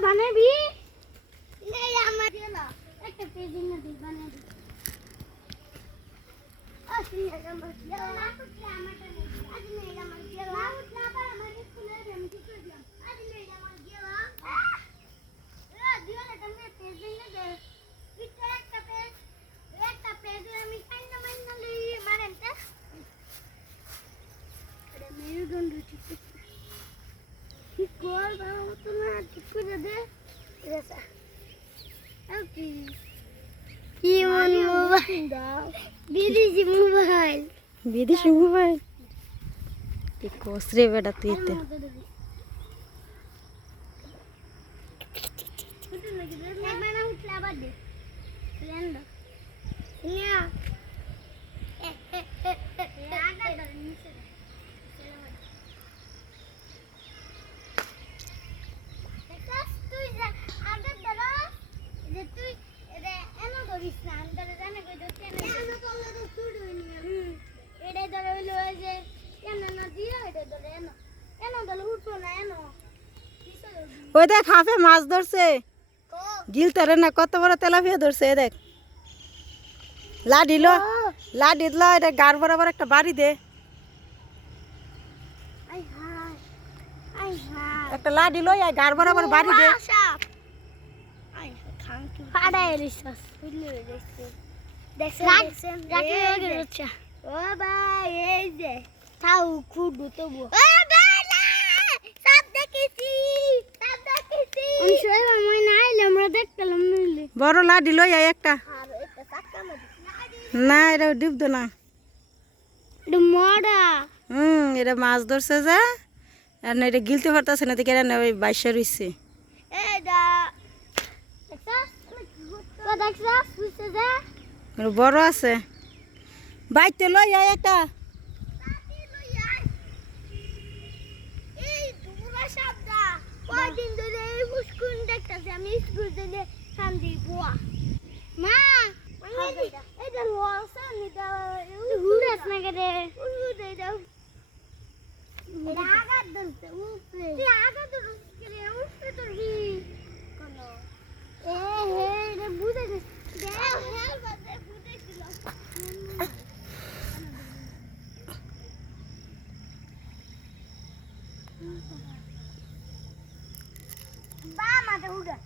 বানাবি এই আমার গেলা একটা পেজ না দি বানাবি আসি আমার গেলা না কুটি আমারটা নেই আজ নেই আমার গেলা না উঠলা বা আমার স্কুলে আমি কি করলাম আজ নেই আমার গেলা দিও না তুমি পেজ না দে এটা একটা পেজ আমি কাইনা মাইনা লই মানেনটা আরে মেরুদণ্ড ঠিক ঠিক কর বাবা তুমি ঠিক করে দে এসা ওকে কি মন মোবাইল দাও বিদেশি মোবাইল ঠিক কোসরে বেটা তুই তে একবার উঠলা বাদ দে লেন্ড নিয়া আগা ধরে নিচে ওই দেখ হাফে মাছ ধরছে গিলতারে না কত বড় তেলাপিয়া ধরছে দেখ লাডিল এটা গার বরাবর একটা বাড়ি দে একটা লাডিল গার বরাবর বাড়ি দে ও ভাই এই যে তাও খুব তবু বড় লাডি লই একটা না এটা ডিবদ না এটা মাছ ধরছে যা আর না এটা গিলতে পারতেছে না দেখে না ওই বাইশা রইছে বড় আছে বাইতে লই একটা কয়দিন ধরে এই মুস্কুন দেখতেছি আমি স্কুল থেকে কান্দি বুয়া মা এটা লসা নিটা হুড়াস না করে হুড়ে দাও এটা আগার ধরতে উপরে তুই আগার ধরছিস করে উপরে ধরবি কোন এ হে এটা বুঝে দে হে বাদে বুঝেছিল বা মাথা উড়া